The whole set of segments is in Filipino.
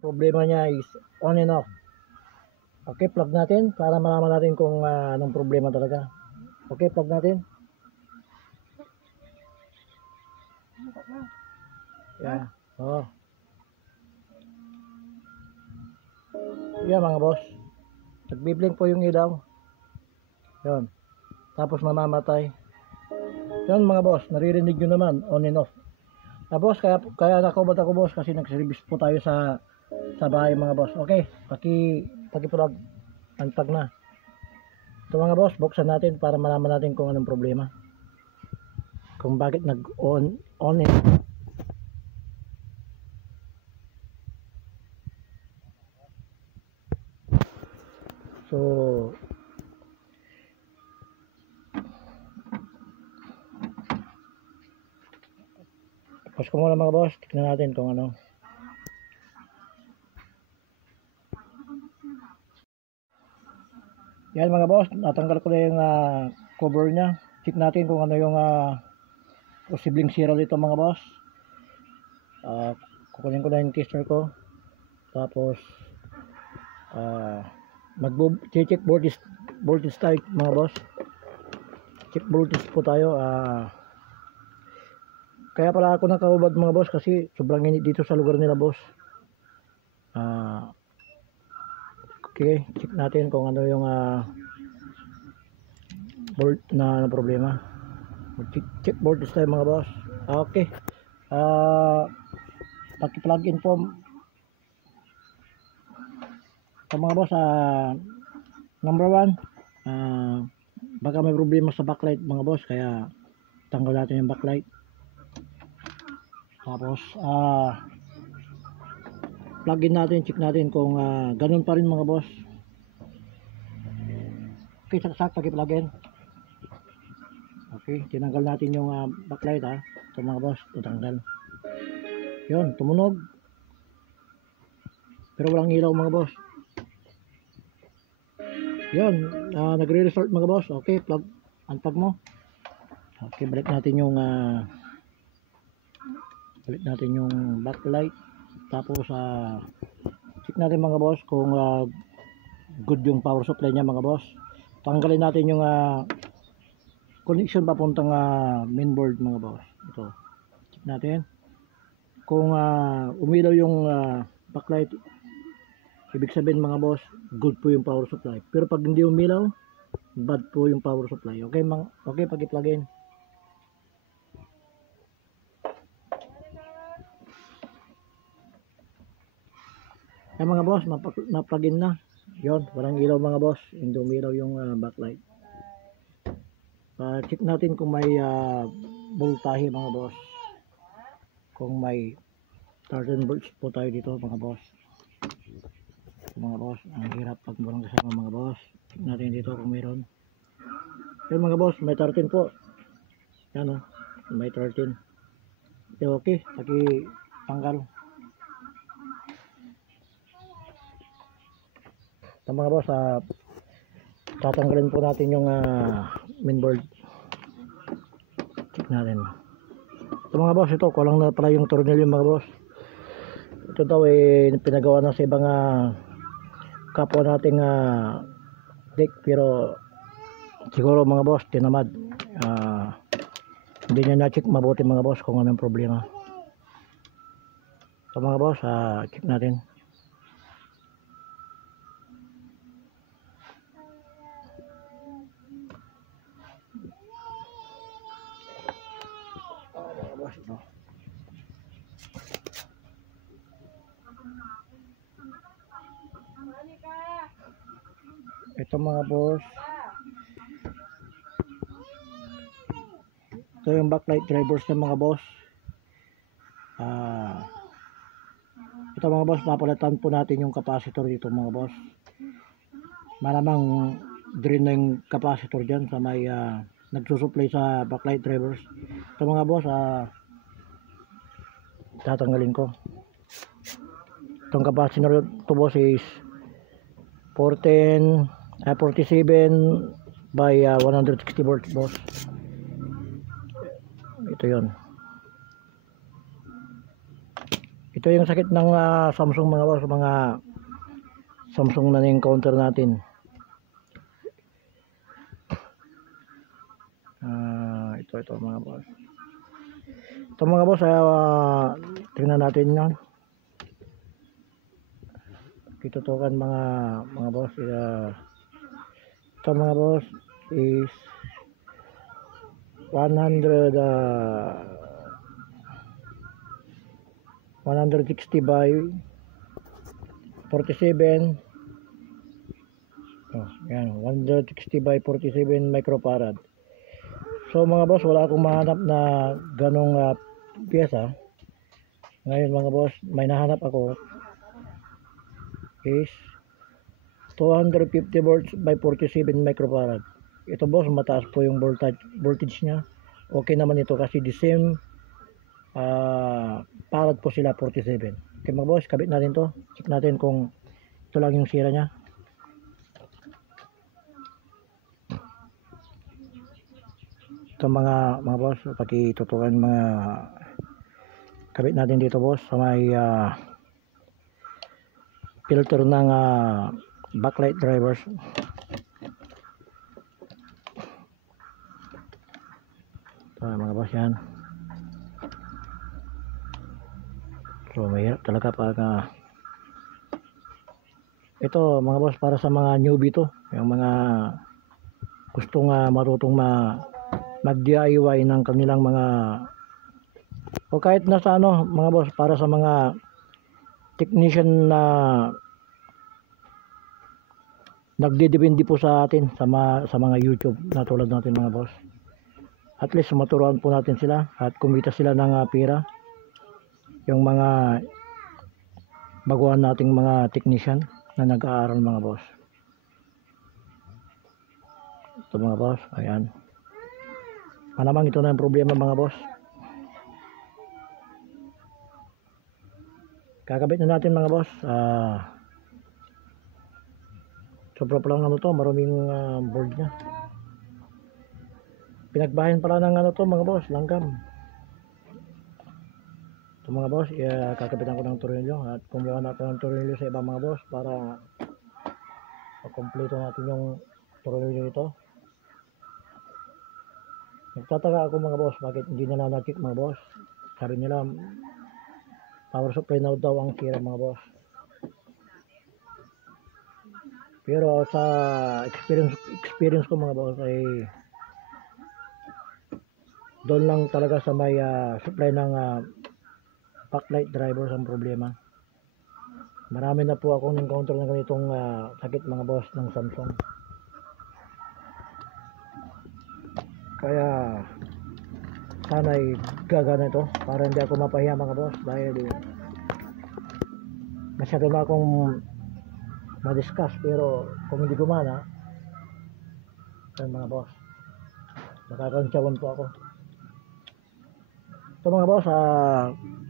Problema niya is on and off. Okay, plug natin para malaman natin kung anong problema talaga. Okay, plug natin. Yeah. Oh. Yan mga boss. Nagbiblink po yung ilaw. Yun. Tapos mamamatay. Yun mga boss, naririnig nyo naman, on and off. Boss, kaya nakubad ako boss kasi nagservice po tayo sa bahay mga boss. Okay, paki-plug, unplug na. Ito mga boss, buksan natin para malaman natin kung anong problema. Kung bakit nag-on and off. So, tapos ko muna mga boss, tignan natin kung ano. Yan mga boss, natanggal ko na yung cover nya. Check natin kung ano yung posibleng sira dito mga boss. Kukunin ko na yung tester ko. Tapos check voltage tayo mga boss. Check voltage po tayo. Kaya pala ako nakaubad mga boss kasi sobrang init dito sa lugar nila boss. Okay, check natin kung ano yung volt na problema. Check voltage tayo mga boss. Okay. Paki-plug in po. So mga boss, number 1, baka may problema sa backlight mga boss, kaya tanggal natin yung backlight. Tapos plug in natin, check natin kung ganun pa rin mga boss. Okay, saksak, paki-plug in. Okay, tinanggal natin yung backlight ito mga boss, tutanggal. Yun, tumunog. Pero walang ilaw mga boss. Yun, nagre-restart mga boss. Okay, unplug mo. Okay, balik natin yung backlight. Tapos check natin mga boss kung good yung power supply niya mga boss. Tanggalin natin yung connection papuntang mainboard mga boss. Ito, check natin kung umilaw yung backlight, ibig sabihin mga boss, good po yung power supply. Pero pag hindi umilaw, bad po yung power supply. Okay, okay, pag-i-plug in. Ay mga boss, na-plug in na. Yon, walang ilaw mga boss, hindi umilaw yung backlight. Check natin kung may voltahe mga boss. Kung may 13 volts po tayo dito mga boss. Mga boss, ang hirap pag walang kasama mga boss. Check natin dito kung mayroon. Yan mga boss, may 13 po. Yan may 13. Okay, paki-tanggal. Ito mga boss, tatanggalin po natin yung mainboard. Check natin. Ito mga boss, ito kulang na pala yung tornilyo mga boss. Ito daw pinagawa na sa ibang kapwa nating deck, pero siguro mga boss tinamad, hindi niya na-check mabuti mga boss kung anong problema. So mga boss, check natin. Mga boss, ito mga boss, ito yung backlight drivers ng mga boss. Ito mga boss, papalitan po natin yung capacitor dito mga boss. Malamang drain na yung capacitor dyan sa may nagsusupply sa backlight drivers. Ito mga boss, tatanggalin ko. Itong capacitor to boss is 47 by 160 volts boss. Ito yon. Ito yung sakit ng Samsung mga boss, mga Samsung na na-encounter natin. Ito mga boss. Ito mga boss, tingnan natin yan. Kitutukan mga boss. Ito mga boss is 160 by 47. Yan, 160 by 47 microfarad. So mga boss, wala akong mahanap na ganong piyesa. Ngayon mga boss, may nahanap ako is 250 volts by 47 microfarad. Ito boss, mataas po yung voltage nya. Okay naman ito kasi the same farad po sila, 47. Okay mga boss, kabit natin to. Check natin kung ito lang yung sira nya. Ito mga boss, pati tutukan mga kabit natin dito boss sa may filter ng backlight drivers. Mga boss yan. So mahirap talaga pag ito mga boss, para sa mga newbie to, yung mga gustong marutong mag-DIY ng kanilang mga, o kahit nasa mga boss, para sa mga technician na nagdidepende po sa atin sa mga YouTube na tulad natin mga boss. At least maturuan po natin sila at kumita sila ng pera, yung mga baguhan nating mga technician na nag-aaral mga boss. Ito mga boss, ayan. Malamang ito na yung problema mga boss. Kakabit na natin mga boss. Sobra pa lang to, maraming board nya. Pinagbahin pala ng to mga boss, langgam. Ito mga boss, kakabitan ko ng tornilyo at kumuha natin ng tornilyo sa ibang mga boss para makompleto natin yung tornilyo ito. Nagtataka ako mga boss, bakit hindi na nag-kick mga boss. Sabi nila power supply na daw ang sira mga boss. Pero sa experience ko mga boss ay doon lang talaga sa may supply ng backlight drivers ang problema. Marami na po akong encounter ng ganitong sakit mga boss ng Samsung. Kaya sana ay gagana ito para hindi ako mapahiya mga boss, dahil masyado na akong ma-discuss, pero kung hindi gumana mga boss, nakakantsawan po ako. Ito mga boss,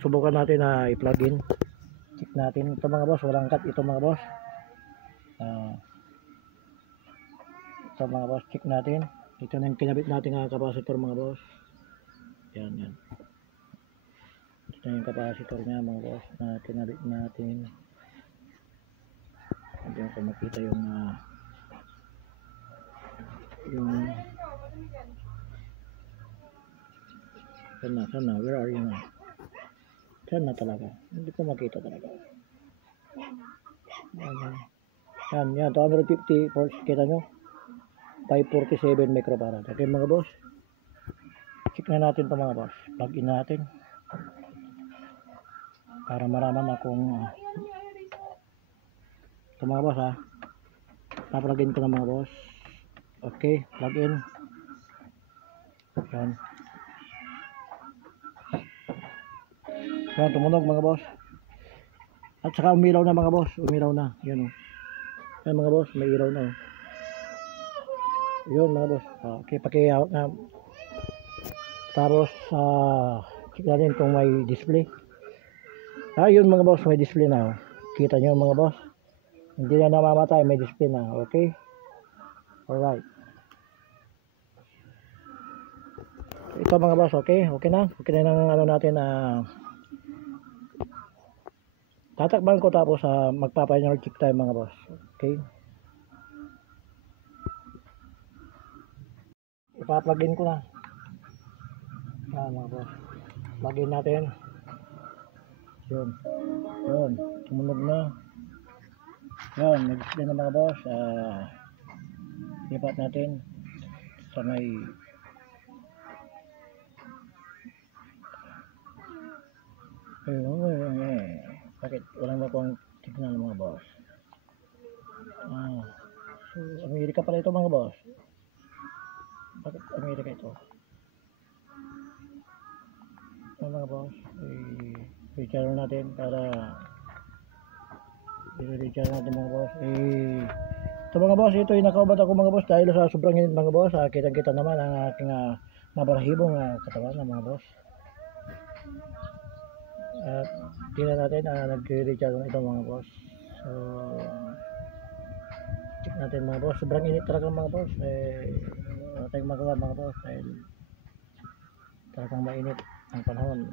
subukan natin na i-plug in. Check natin. Ito mga boss, walang cut ito mga boss. Ito mga boss, check natin. Ito na yung kinabit natin ang capacitor mga boss. Yan. Ito na yung capacitor nya mga boss na kinabit natin. Hindi ko makita yung sana, where are you now? Sana talaga, hindi ko makita talaga. Yan, 250 volts, kita nyo? 547 microfarad. Okay mga boss, check na natin ito mga boss. Plug in natin para maraman akong ito mga boss na-plug in ko na mga boss. Okay, plug in. Yan, tumunog mga boss. At saka umilaw na mga boss, umilaw na. Yan yan mga boss, may ilaw na yun mga boss. Okay, pakihawak na. Tapos check natin kung may display. Yun mga boss, may display na. Kita nyo mga boss, hindi na namamatay, may display na. Okay, alright. Ito mga boss, okay na ng natin Tatakban ko tapos magpapainal check tayo mga boss. Okay. Ipa-plug-in ko na. Yan mga boss. Plug-in natin. Yun. Yun. Tumunog na. Yun. Nag-display na mga boss. Lipat natin sa may bakit walang nakuha signal mga boss. So Amerika pala ito mga boss. Bakit Amerika ito? Mga boss, i-recharge natin para i-recharge natin mga boss. Ito mga boss, ito yung nakaubad ako mga boss dahil sa sobrang init mga boss. Kitang-kita naman ang aking mabarahibong katawan ng mga boss. At tingnan natin nag-recharge ito mga boss. So check natin mga boss. Sobrang init talaga mga boss. Wala tayong magawa mga boss dahil talagang mainit ang panahon.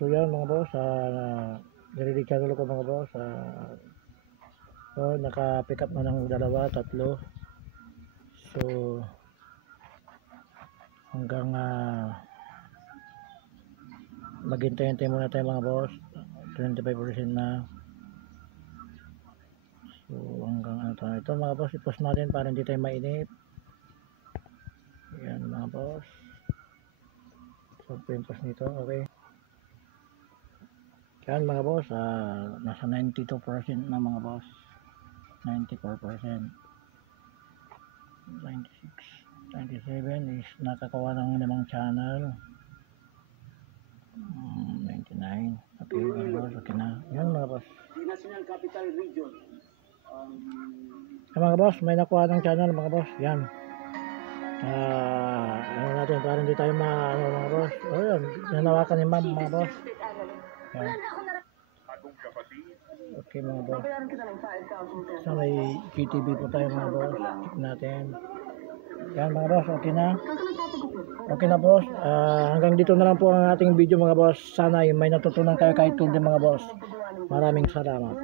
So yan mga boss, nire-recharge ko mga boss. So naka-pick up na ng 2, 3. So hanggang maghintay-hintay muna tayo mga boss. 25% na. So hanggang ito mga boss, i-post natin para hindi tayo mainip. Yan mga boss. So yung post nito, okay. Yan mga boss, nasa 92% na mga boss. 94%. 96, 97 is nakakawa ng 5 channel. 99. Okay mga boss, okay na. Yan mga boss. National Capital Region. Mga boss, may nakuha ng channel mga boss. Yan. Ano natin para hindi tayo mga boss. Oh yan, nanawakan ni ma'am mga boss. Yan. Okay mga boss. So may PTV po tayo mga boss. Check natin. Yan mga boss, okay na. Okay na boss. Hanggang dito na lang po ang ating video mga boss. Sana may natutunan kayo kahit hindi mga boss. Maraming salamat.